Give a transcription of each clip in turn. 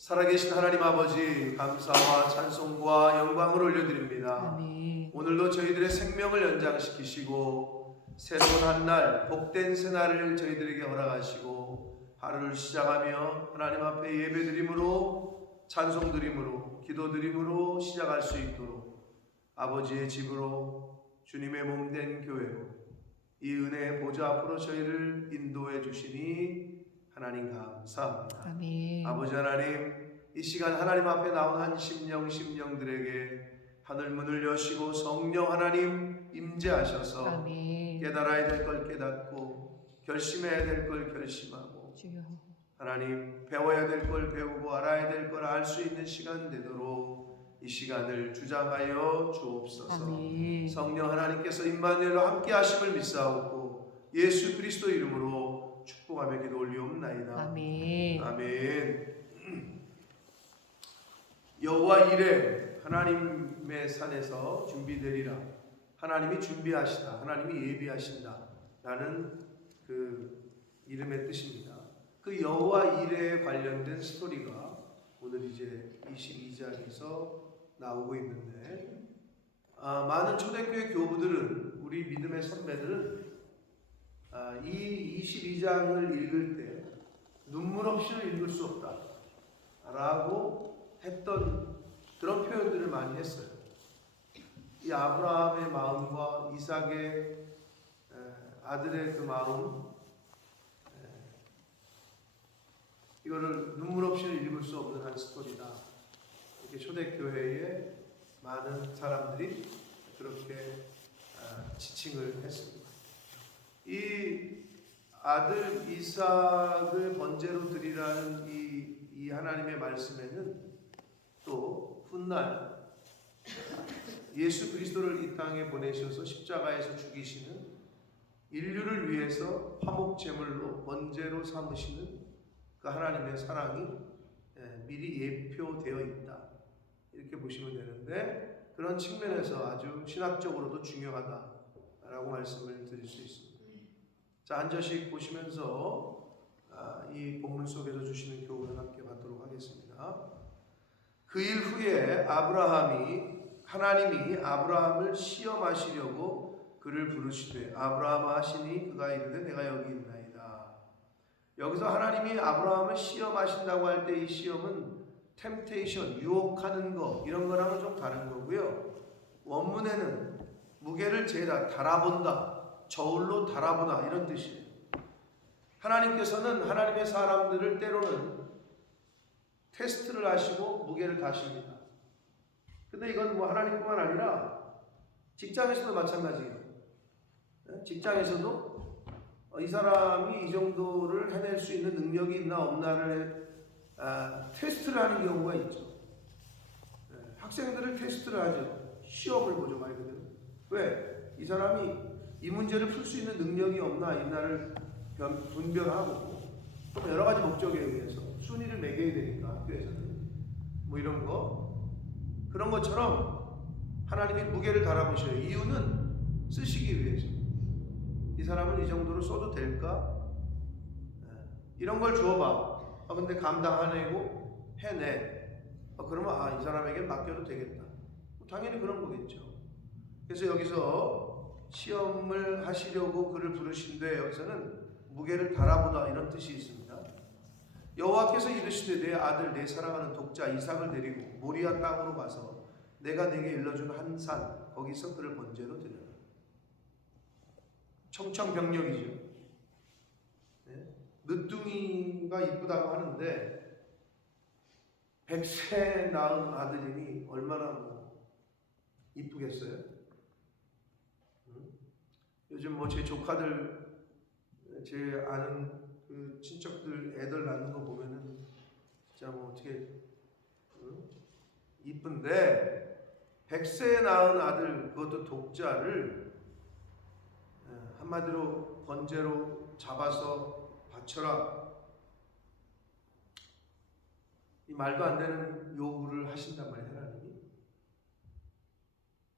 살아계신 하나님 아버지, 감사와 찬송과 영광을 올려드립니다. 아멘. 오늘도 저희들의 생명을 연장시키시고 새로운 한날, 복된 새날을 저희들에게 허락하시고 하루를 시작하며 하나님 앞에 예배드림으로, 찬송드림으로, 기도드림으로 시작할 수 있도록 아버지의 집으로, 주님의 몸된 교회로 이 은혜의 보좌 앞으로 저희를 인도해 주시니 하나님 감사합니다. 아멘. 아버지 하나님, 이 시간 하나님 앞에 나온 한 심령들에게 하늘 문을 여시고 성령 하나님 임재하셔서 아멘. 깨달아야 될 걸 깨닫고 결심해야 될 걸 결심하고 주여. 하나님 배워야 될 걸 배우고 알아야 될 걸 알 수 있는 시간 되도록 이 시간을 주장하여 주옵소서. 아멘. 성령 하나님께서 임마누엘로 함께 하심을 믿사옵고 예수 그리스도 이름으로 축복하며 기도 올리옵나이다. 아멘. 아멘. 여호와 이레 하나님의 산에서 준비되리라. 하나님이 준비하시다. 하나님이 예비하신다. 라는 그 이름의 뜻입니다. 그 여호와 이레에 관련된 스토리가 오늘 이제 22장에서 나오고 있는데 많은 초대교회 교부들은 우리 믿음의 선배들은 이 22장을 읽을 때 눈물 없이는 읽을 수 없다 라고 했던 그런 표현들을 많이 했어요. 이 아브라함의 마음과 이삭의 아들의 그 마음, 이거를 눈물 없이는 읽을 수 없는 한 스토리다. 이렇게 초대교회의 많은 사람들이 그렇게 지칭을 했습니다. 이 아들 이삭을 번제로 드리라는 이 하나님의 말씀에는 또 훗날 예수 그리스도를 이 땅에 보내셔서 십자가에서 죽이시는 인류를 위해서 화목 제물로 번제로 삼으시는 그 하나님의 사랑이 미리 예표되어 있다. 이렇게 보시면 되는데 그런 측면에서 아주 신학적으로도 중요하다라고 말씀을 드릴 수 있습니다. 자, 한 절씩 보시면서 이 본문 속에서 주시는 교훈을 함께 받도록 하겠습니다. 그 일 후에 하나님이 아브라함을 시험하시려고 그를 부르시되 아브라함아 하시니 그가 이르되 내가 여기 있나이다. 여기서 하나님이 아브라함을 시험하신다고 할 때 이 시험은 템테이션, 유혹하는 거 이런 거랑은 좀 다른 거고요. 원문에는 무게를 재다, 달아본다, 저울로 달아보다 이런 뜻이에요. 하나님께서는 하나님의 사람들을 때로는 테스트를 하시고 무게를 다십니다. 근데 이건 뭐 하나님뿐만 아니라 직장에서도 마찬가지예요. 직장에서도 이 사람이 이 정도를 해낼 수 있는 능력이 있나 없나를 테스트를 하는 경우가 있죠. 학생들을 테스트를 하죠. 시험을 보죠, 말 그대로. 왜? 이 사람이 이 문제를 풀 수 있는 능력이 없나 있나를 분별하고 또 여러 가지 목적에 의해서 순위를 매겨야 되니까 학교에서는 뭐 이런 거 그런 것처럼 하나님이 무게를 달아보셔요. 이유는 쓰시기 위해서. 이 사람은 이 정도로 써도 될까? 이런 걸 주어봐. 근데 감당하내고 해내. 그러면 이 사람에게 맡겨도 되겠다. 당연히 그런 거겠죠. 그래서 여기서 시험을 하시려고 그를 부르신데 여기서는 무게를 달아보다 이런 뜻이 있습니다. 여호와께서 이르시되 내 아들 내 사랑하는 독자 이삭을 데리고 모리아 땅으로 가서 내가 내게 일러준 한 산 거기서 그를 번제로 드려라. 청천벽력이죠. 늦둥이가 이쁘다고 하는데 100세 낳은 아들이니 얼마나 이쁘겠어요? 요즘 뭐 제 조카들, 제 아는 그 친척들 애들 낳는 거 보면은 진짜 뭐 어떻게 이쁜데 100세 낳은 아들 그것도 독자를 한마디로 번제로 잡아서 바쳐라. 이 말도 안 되는 요구를 하신단 말이에요, 하나님이.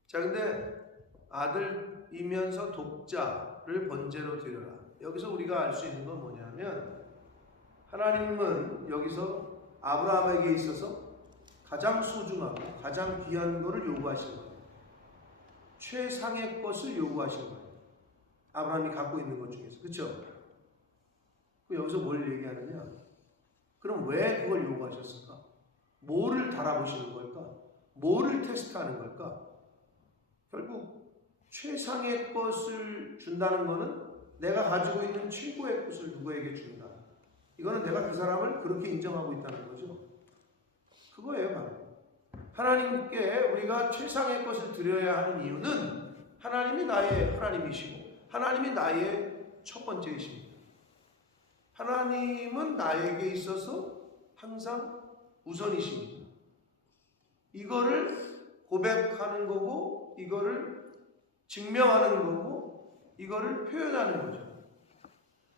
자, 근데 아들이면서 독자를 번제로 드려라. 여기서 우리가 알 수 있는 건 뭐냐면 하나님은 여기서 아브라함에게 있어서 가장 소중하고 가장 귀한 것을 요구하신 거예요. 최상의 것을 요구하신 거예요. 아브라함이 갖고 있는 것 중에서. 그렇죠? 여기서 뭘 얘기하느냐? 그럼 왜 그걸 요구하셨을까? 뭐를 달아보시는 걸까? 뭐를 테스트하는 걸까? 결국 최상의 것을 준다는 것은 내가 가지고 있는 최고의 것을 누구에게 준다. 이거는 내가 그 사람을 그렇게 인정하고 있다는 거죠. 그거예요, 바로. 하나님께 우리가 최상의 것을 드려야 하는 이유는 하나님이 나의 하나님이시고 하나님이 나의 첫 번째이십니다. 하나님은 나에게 있어서 항상 우선이십니다. 이거를 고백하는 거고 이거를 증명하는 거고 이거를 표현하는 거죠.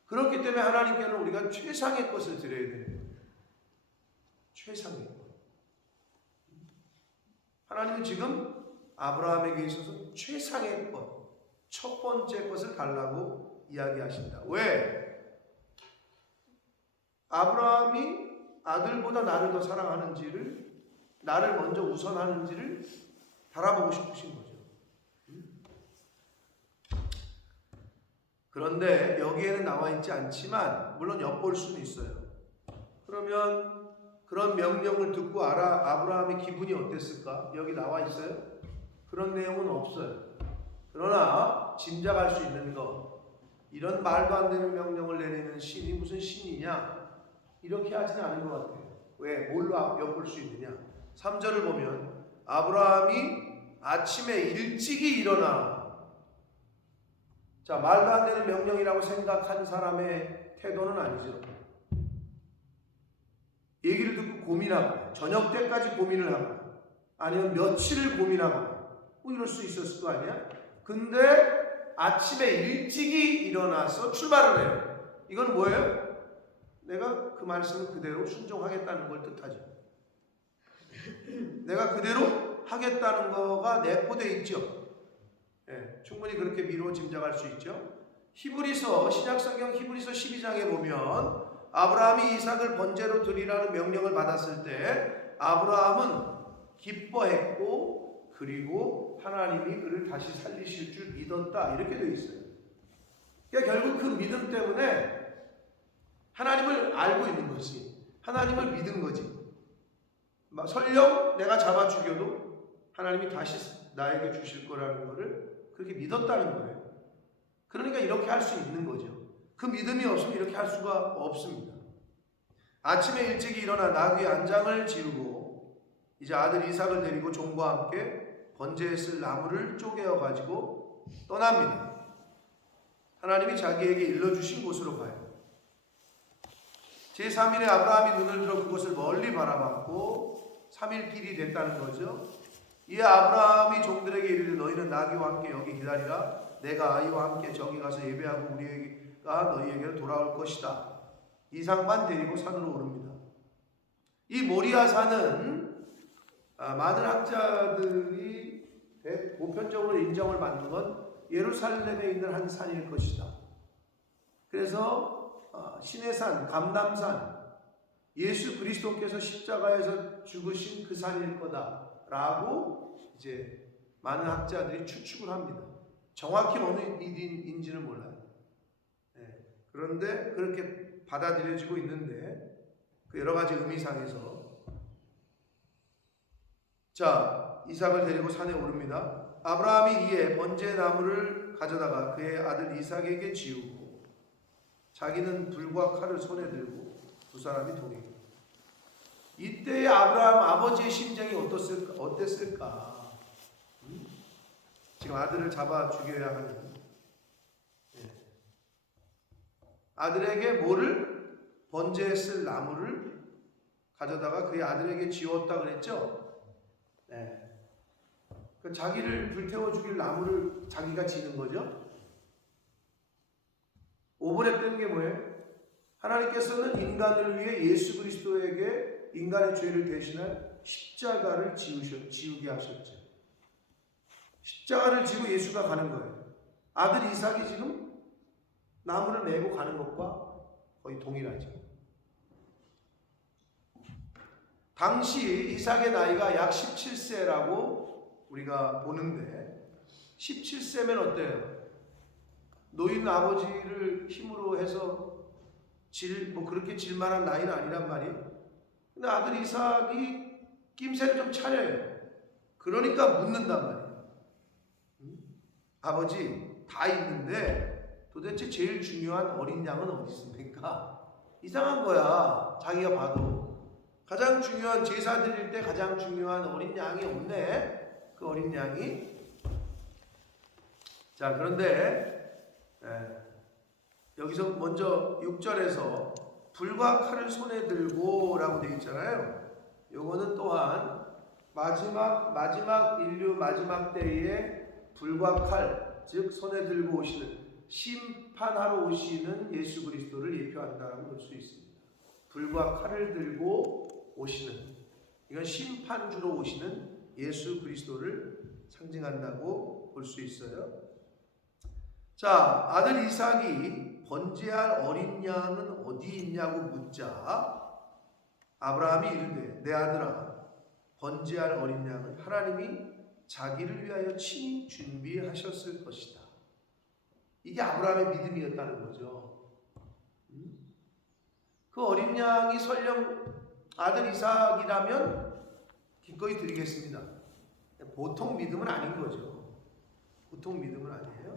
그렇기 때문에 하나님께는 우리가 최상의 것을 드려야 됩니다. 최상의 것. 하나님은 지금 아브라함에게 있어서 최상의 것, 첫 번째 것을 달라고 이야기하신다. 왜? 아브라함이 아들보다 나를 더 사랑하는지를, 나를 먼저 우선하는지를 달아보고 싶으신 거죠. 그런데 여기에는 나와 있지 않지만 물론 엿볼 수는 있어요. 그러면 그런 명령을 듣고 아브라함의 기분이 어땠을까? 여기 나와 있어요? 그런 내용은 없어요. 그러나 짐작할 수 있는 것, 이런 말도 안 되는 명령을 내리는 신이 무슨 신이냐? 이렇게 하지는 않은 것 같아요. 왜? 뭘로 엿볼 수 있느냐? 3절을 보면 아브라함이 아침에 일찍이 일어나. 자, 말도 안 되는 명령이라고 생각한 사람의 태도는 아니죠. 얘기를 듣고 고민하고 저녁 때까지 고민을 하고 아니면 며칠을 고민하고 뭐 이럴 수 있었을 거 아니야? 근데 아침에 일찍이 일어나서 출발을 해요. 이건 뭐예요? 내가 그 말씀을 그대로 순종하겠다는 걸 뜻하죠. 내가 그대로 하겠다는 거가 내포되어 있죠. 예, 충분히 그렇게 미루어 짐작할 수 있죠. 히브리서, 신약성경 히브리서 12장에 보면 아브라함이 이삭을 번제로 드리라는 명령을 받았을 때 아브라함은 기뻐했고 그리고 하나님이 그를 다시 살리실 줄 믿었다. 이렇게 되어 있어요. 그러니까 결국 그 믿음 때문에 하나님을 알고 있는 거지. 하나님을 믿은 거지. 설령 내가 잡아 죽여도 하나님이 다시 나에게 주실 거라는 것을 그렇게 믿었다는 거예요. 그러니까 이렇게 할 수 있는 거죠. 그 믿음이 없으면 이렇게 할 수가 없습니다. 아침에 일찍 일어나 나귀의 안장을 지우고 이제 아들 이삭을 데리고 종과 함께 번제에 쓸 나무를 쪼개어 가지고 떠납니다. 하나님이 자기에게 일러주신 곳으로 가요. 제3일에 아브라함이 눈을 들어 그곳을 멀리 바라봤고 3일 길이 됐다는 거죠. 이에 아브라함이 종들에게 이르되 너희는 나귀와 함께 여기 기다리라. 내가 아이와 함께 저기 가서 예배하고 우리가 너희에게로 돌아올 것이다. 이삭만 데리고 산으로 오릅니다. 이 모리아 산은 많은 학자들이 보편적으로 인정을 받는 건 예루살렘에 있는 한 산일 것이다. 그래서 시내산, 감람산, 예수 그리스도께서 십자가에서 죽으신 그 산일 거다라고 이제 많은 학자들이 추측을 합니다. 정확히 어느 인지는 몰라요. 네. 그런데 그렇게 받아들여지고 있는데 그 여러 가지 의미상에서 자 이삭을 데리고 산에 오릅니다. 아브라함이 이에 번제 나무를 가져다가 그의 아들 이삭에게 지우고 자기는 불과 칼을 손에 들고 두 사람이 동행합니다. 이때의 아브라함 아버지의 심정이 어땠을까? 지금 아들을 잡아 죽여야 하는 아들에게 뭐를? 번제에 쓸 나무를 가져다가 그의 아들에게 지웠다 그랬죠? 네. 그 자기를 불태워 죽일 나무를 자기가 지는 거죠? 오버랩되는 게 뭐예요? 하나님께서는 인간을 위해 예수 그리스도에게 인간의 죄를 대신할 십자가를 지우게 하셨죠. 십자가를 지고 예수가 가는 거예요. 아들 이삭이 지금 나무를 메고 가는 것과 거의 동일하죠. 당시 이삭의 나이가 약 17세라고 우리가 보는데 17세면 어때요? 노인 아버지를 힘으로 해서 그렇게 질만한 나이는 아니란 말이에요. 근데 아들 이삭이 낌새를 좀 차려요. 그러니까 묻는단 말이에요. 아버지 다 있는데 도대체 제일 중요한 어린 양은 어디 있습니까? 이상한 거야. 자기가 봐도 가장 중요한 제사 드릴 때 가장 중요한 어린 양이 없네. 그 어린 양이. 자, 그런데 여기서 먼저 6절에서 불과 칼을 손에 들고 라고 되어 있잖아요. 요거는 또한 마지막 인류 마지막 때에 불과 칼, 즉 손에 들고 오시는, 심판하러 오시는 예수 그리스도를 예표한다라고 볼 수 있습니다. 불과 칼을 들고 오시는, 이건 심판주로 오시는 예수 그리스도를 상징한다고 볼 수 있어요. 자, 아들 이삭이 번제할 어린 양은 어디 있냐고 묻자 아브라함이 이르되 내 아들아, 번제할 어린 양은 하나님이 자기를 위하여 친히 준비하셨을 것이다. 이게 아브라함의 믿음이었다는 거죠. 그 어린 양이 설령 아들 이삭이라면 기꺼이 드리겠습니다. 보통 믿음은 아닌 거죠. 보통 믿음은 아니에요.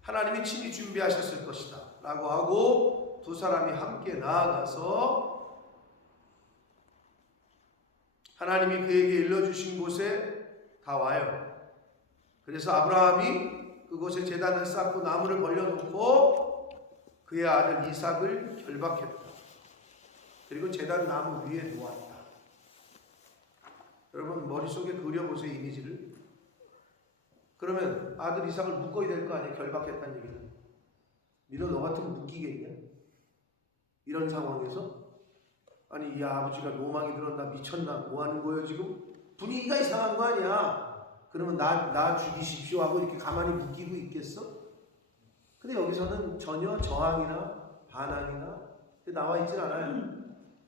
하나님이 친히 준비하셨을 것이다 라고 하고 두 사람이 함께 나아가서 하나님이 그에게 일러주신 곳에 다 와요. 그래서 아브라함이 그곳에 제단을 쌓고 나무를 벌려놓고 그의 아들 이삭을 결박했다. 그리고 제단 나무 위에 놓았다. 여러분 머릿속에 그려보세요, 이미지를. 그러면 아들 이삭을 묶어야 될 거 아니에요, 결박했다는 얘기는. 니너 너 같으면 묶이겠냐? 이런 상황에서? 아니 이 아버지가 로망이 들었나, 미쳤나, 뭐 하는 거예요 지금? 분위기가 이상한 거 아니야. 그러면 나 죽이십시오 하고 이렇게 가만히 묶이고 있겠어? 근데 여기서는 전혀 저항이나 반항이나 나와 있질 않아요.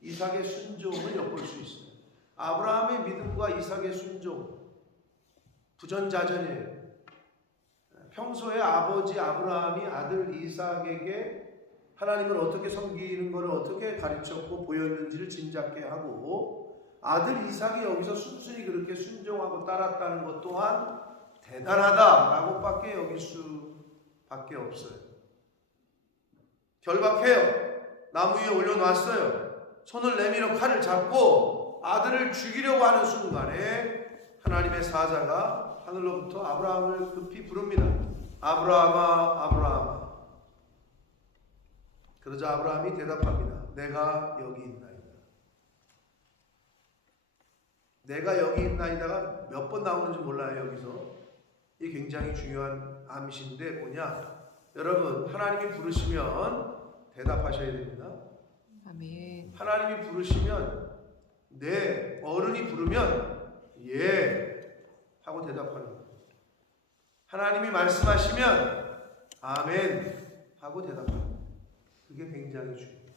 이삭의 순종을 엿볼 수 있어요. 아브라함의 믿음과 이삭의 순종, 부전자전이에요. 평소에 아버지 아브라함이 아들 이삭에게 하나님을 어떻게 섬기는 것을 어떻게 가르쳤고 보였는지를 짐작케 하고, 아들 이삭이 여기서 순순히 그렇게 순종하고 따랐다는 것 또한 대단하다라고 밖에 여길 수밖에 없어요. 결박해요. 나무 위에 올려놨어요. 손을 내밀어 칼을 잡고 아들을 죽이려고 하는 순간에 하나님의 사자가 하늘로부터 아브라함을 급히 부릅니다. 아브라함아, 아브라함아. 그러자 아브라함이 대답합니다. 내가 여기 있나이다. 내가 여기 있나이다가 몇 번 나오는지 몰라요. 여기서 이게 굉장히 중요한 암시인데 뭐냐, 여러분 하나님이 부르시면 대답하셔야 됩니다. 아멘. 하나님이 부르시면, 내 어른이 부르면 예 하고 대답하는 거예요. 하나님이 말씀하시면 아멘 하고 대답하는 거예요. 그게 굉장히 중요해요.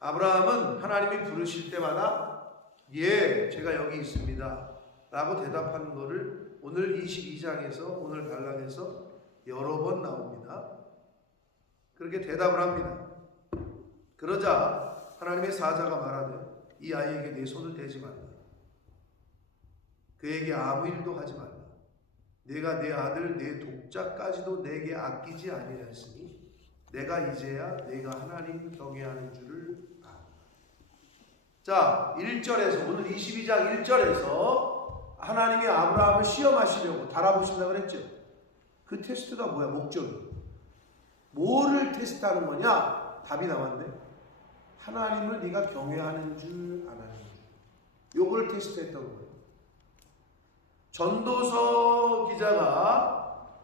아브라함은 하나님이 부르실 때마다 예, 제가 여기 있습니다 라고 대답하는 것을 오늘 22장에서 오늘 단락에서 여러 번 나옵니다. 그렇게 대답을 합니다. 그러자 하나님의 사자가 말하되 이 아이에게 내 손을 대지 말라. 그에게 아무 일도 하지 말라. 내가 내 아들 내 독자까지도 내게 아끼지 아니하였으니 내가 이제야 내가 하나님 경외하는 줄을 알아. 자, 1절에서 오늘 22장 1절에서 하나님이 아브라함을 시험하시려고 달아보신다고 그랬죠. 그 테스트가 뭐야? 목적이. 뭐를 테스트하는 거냐? 답이 나왔네. 하나님을 네가 경외하는 줄 아나는 줄. 요거를 테스트했던 거예요. 전도서 기자가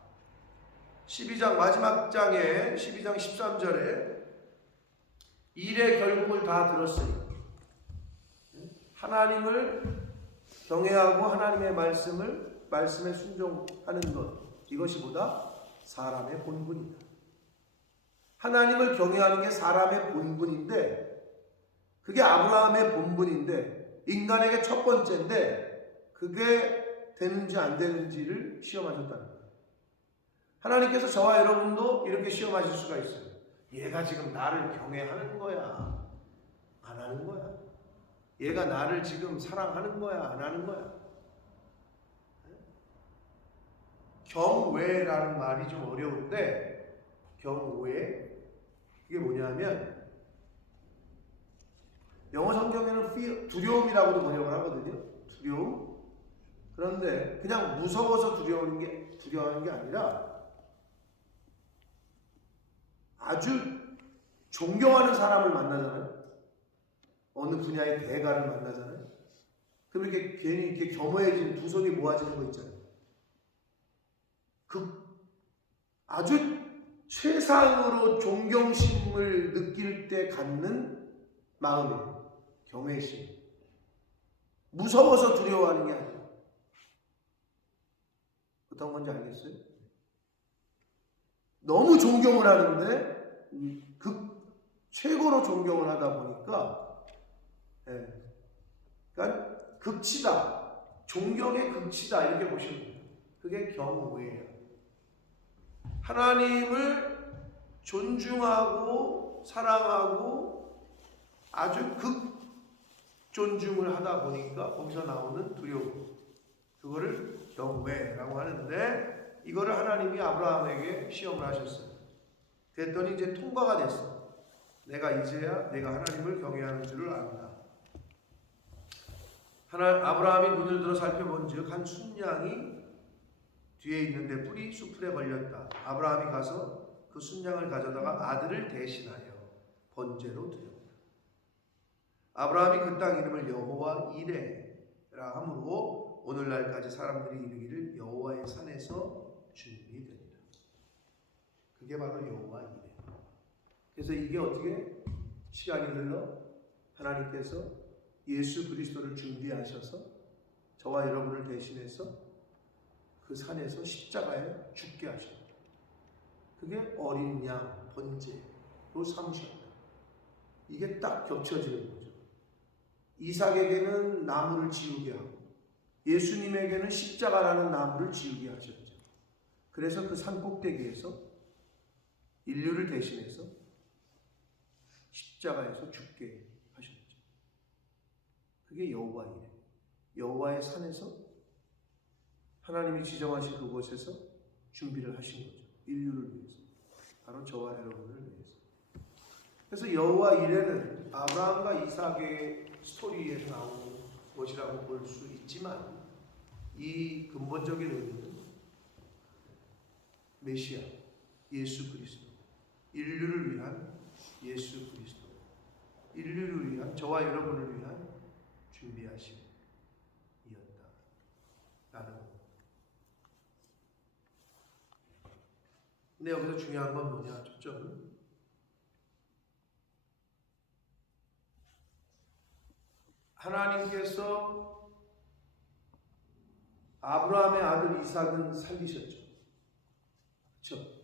12장 마지막 장에 12장 13절에 일의 결국을 다 들었으니 하나님을 경외하고 하나님의 말씀에 순종하는 것, 이것이 보다 사람의 본분이다. 하나님을 경외하는 게 사람의 본분인데 그게 아브라함의 본분인데, 인간에게 첫 번째인데, 그게 되는지 안 되는지를 시험하셨다는 거예요. 하나님께서 저와 여러분도 이렇게 시험하실 수가 있어요. 얘가 지금 나를 경외하는 거야, 안 하는 거야? 얘가 나를 지금 사랑하는 거야, 안 하는 거야? 경외라는 말이 좀 어려운데, 경외, 이게 뭐냐면 영어 성경에는 fear, 두려움이라고도 번역을 하거든요. 두려움. 그런데 그냥 무서워서 두려워하는 게 아니라 아주 존경하는 사람을 만나잖아요. 어느 분야의 대가를 만나잖아요. 그럼 이렇게 괜히 이렇게 겸허해지는, 두 손이 모아지는 거 있잖아요. 아주 최상으로 존경심을 느낄 때 갖는 마음이에요. 경외심. 무서워서 두려워하는 게 아니에요. 어떤 건지 알겠어요? 너무 존경을 하는데 최고로 존경을 하다 보니까, 그러니까 극치다, 존경의 극치다, 이렇게 보시면 돼요. 그게 경외예요. 하나님을 존중하고 사랑하고 아주 극존중을 하다 보니까 거기서 나오는 두려움, 그거를 경외라고 하는데, 이거를 하나님이 아브라함에게 시험을 하셨어요. 그랬더니 이제 통과가 됐어. 내가 이제야 내가 하나님을 경외하는 줄을 안다. 아브라함이 눈을 들어 살펴본즉 한 순양이 뒤에 있는데 뿔이 수풀에 걸렸다. 아브라함이 가서 그 순양을 가져다가 아들을 대신하여 번제로 드렸다. 아브라함이 그 땅 이름을 여호와 이레라 함으로 오늘날까지 사람들이 이르기를 여호와의 산에서 준비되니라. 그게 바로 여호와 이레. 그래서 이게 어떻게 시간이 흘러 하나님께서 예수 그리스도를 준비하셔서 저와 여러분을 대신해서 그 산에서 십자가에 죽게 하셨다. 그게 어린 양 번제로 삼으셨다. 이게 딱 겹쳐지는 거죠. 이삭에게는 나무를 지우게 하고 예수님에게는 십자가라는 나무를 지우게 하셨죠. 그래서 그 산 꼭대기에서 인류를 대신해서 십자가에서 죽게 하셨죠. 그게 여호와 이레. 여호와의 산에서 하나님이 지정하신 그곳에서 준비를 하신 거죠. 인류를 위해서. 바로 저와 여러분을 위해서. 그래서 여호와 이레는 아브라함과 이삭의 스토리에서 나오는 것이라고 볼 수 있지만, 이 근본적인 의미는 메시아, 예수 그리스도, 인류를 위한 예수 그리스도, 인류를 위한, 저와 여러분을 위한 준비하심이었다라는 것. 근데 여기서 중요한 건 뭐냐? 초점은 하나님께서 아브라함의 아들 이삭은 살리셨죠. 그렇죠?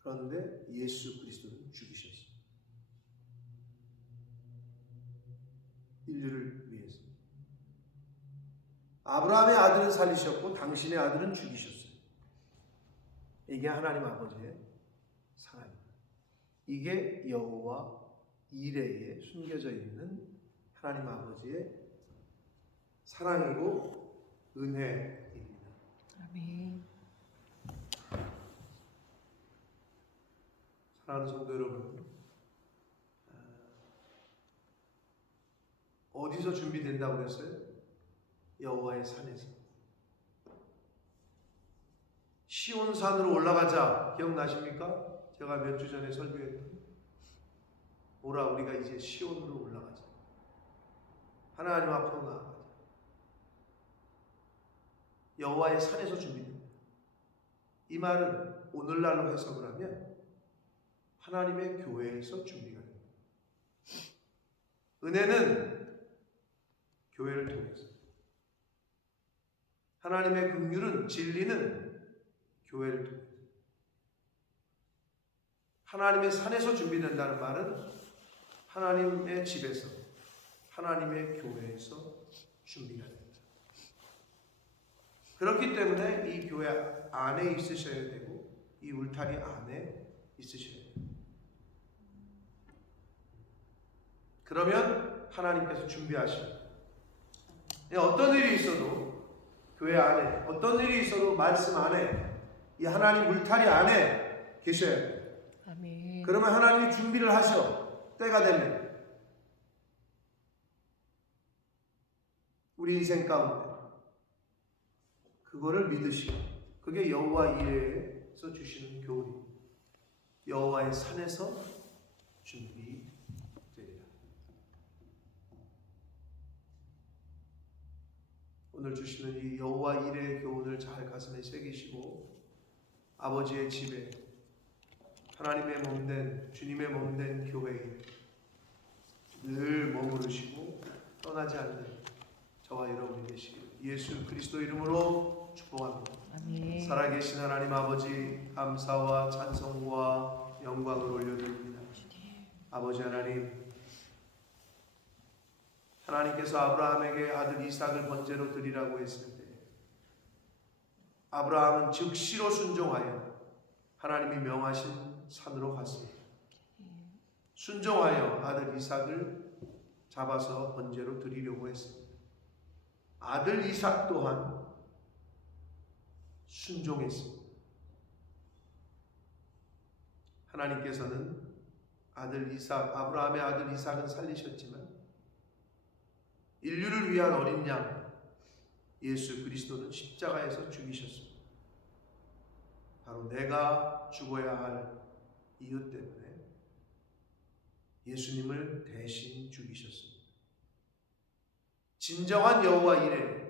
그런데 예수 그리스도는 죽이셨어요. 인류를 위해서. 아브라함의 아들은 살리셨고 당신의 아들은 죽이셨어요. 이게 하나님 아버지의 사랑입니다. 이게 여호와 이레에 숨겨져 있는 하나님 아버지의 사랑이고 은혜입니다. 아멘. 사랑하는 성도 여러분, 어디서 준비된다고 그랬어요? 여호와의 산에서. 시온산으로 올라가자. 기억나십니까? 제가 몇 주 전에 설교했던, 오라 우리가 이제 시온으로 올라가자. 하나님 앞으로 나아가자. 여호와의 산에서 준비됩니다. 이 말은 오늘날로 해석을 하면 하나님의 교회에서 준비가 됩니다. 은혜는 교회를 통해서, 하나님의 긍휼은, 진리는 교회를 통해서, 하나님의 산에서 준비된다는 말은 하나님의 집에서, 하나님의 교회에서 준비가 됩니다. 그렇기 때문에 이 교회 안에 있으셔야 되고 이 울타리 안에 있으셔야 돼요. 그러면 하나님께서 준비하십니다. 어떤 일이 있어도 교회 안에, 어떤 일이 있어도 말씀 안에, 이 하나님 울타리 안에 계셔야 돼요. 아멘. 그러면 하나님이 준비를 하셔. 때가 되면 우리 인생 가운데 그거를 믿으시고, 그게 여호와 이레에서 주시는 교훈입니다. 여호와의 산에서 준비되리라. 오늘 주시는 이 여호와 이레의 교훈을 잘 가슴에 새기시고 아버지의 집에, 하나님의 몸된, 주님의 몸된 교회에 늘 머무르시고 떠나지 않는 저와 여러분이 되시길 예수 그리스도 이름으로 축복합니다. 아멘. 살아계신 하나님 아버지, 감사와 찬송과 영광을 올려드립니다. 아버지 하나님, 하나님께서 아브라함에게 아들 이삭을 번제로 드리라고 했을 때 아브라함은 즉시로 순종하여 하나님이 명하신 산으로 갔습니다. 순종하여 아들 이삭을 잡아서 번제로 드리려고 했습니다. 아들 이삭 또한 순종했습니다. 하나님께서는 아들 이삭, 아브라함의 아들 이삭은 살리셨지만 인류를 위한 어린 양 예수 그리스도는 십자가에서 죽이셨습니다. 바로 내가 죽어야 할 이유 때문에 예수님을 대신 죽이셨습니다. 진정한 여호와 이레,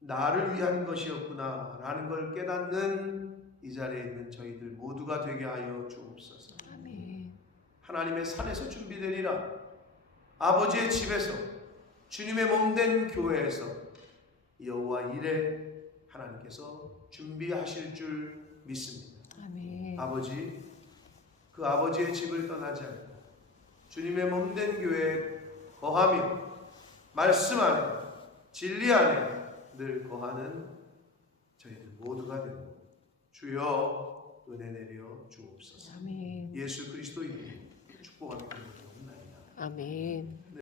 나를 위한 것이었구나 라는 걸 깨닫는 이 자리에 있는 저희들 모두가 되게 하여 주옵소서. 아멘. 하나님의 산에서 준비되리라. 아버지의 집에서, 주님의 몸된 교회에서 여호와 이레 하나님께서 준비하실 줄 믿습니다. 아멘. 아버지, 그 아버지의 집을 떠나지 않고 주님의 몸된 교회에 거하며 말씀 안에, 진리 안에 늘 거하는 저희들 모두가 되고 주여 은혜 내려 주옵소서. 아멘. 예수 그리스도 이름으로 축복하며 기도드리옵나이다. 아멘.